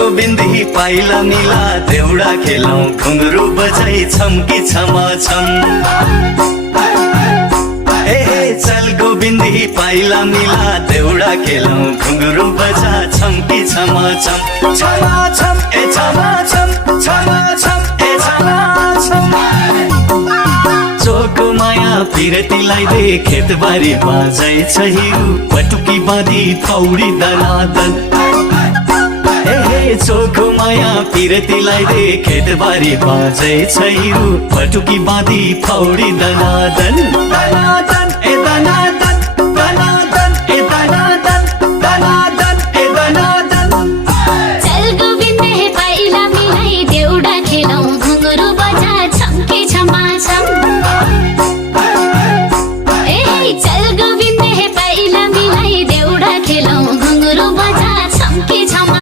गोविन्दी पाइला मिला देउडा खेलौं घुंगरू बजाई छम्की छम छम चल गोविन्दी पाइला मिला देउडा खेलौं घुंगरू बजा छम्की छम छम छम छम ए छम छम छम छम ए छम छम चोको माया पिरतीलाई दे खेतबारी बाजै छ हिउ पटुकी बाँधी पौडी दनादन चोखो माया पिरतीलाई दे खेतबारी बाजै छ हिउ पटुकी बाँधी पौडी दनादन दनादन ए दनादन